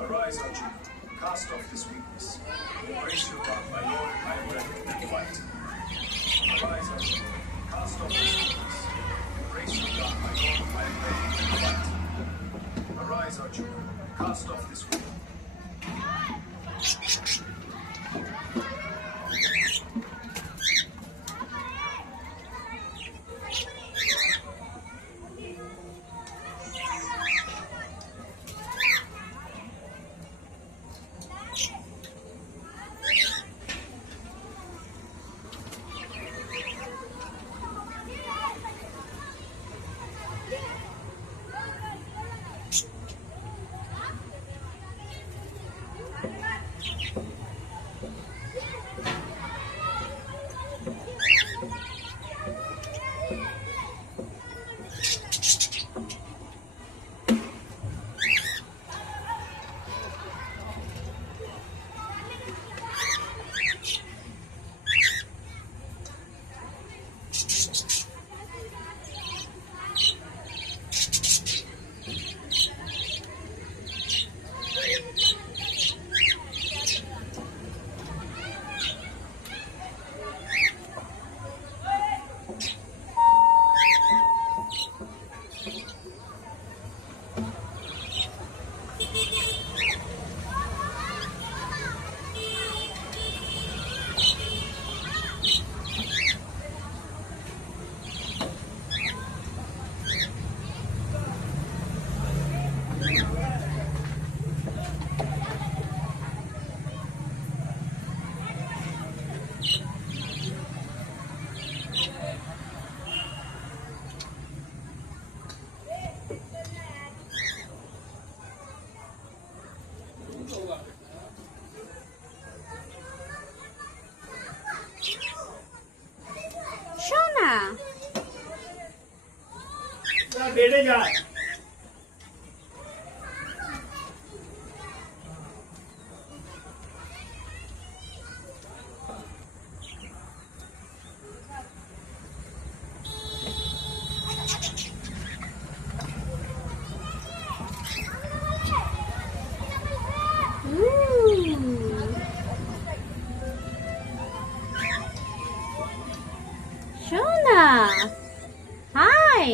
Arise, Arjuna. Cast off this weakness. Embrace your God, my lord, I am ready and fight. Arise, Arjuna. Cast off this weakness. Embrace your God, my lord, I am ready and fight. Arise, Arjuna. Cast off this weakness. শোনা বেড়ে যায় শোনা high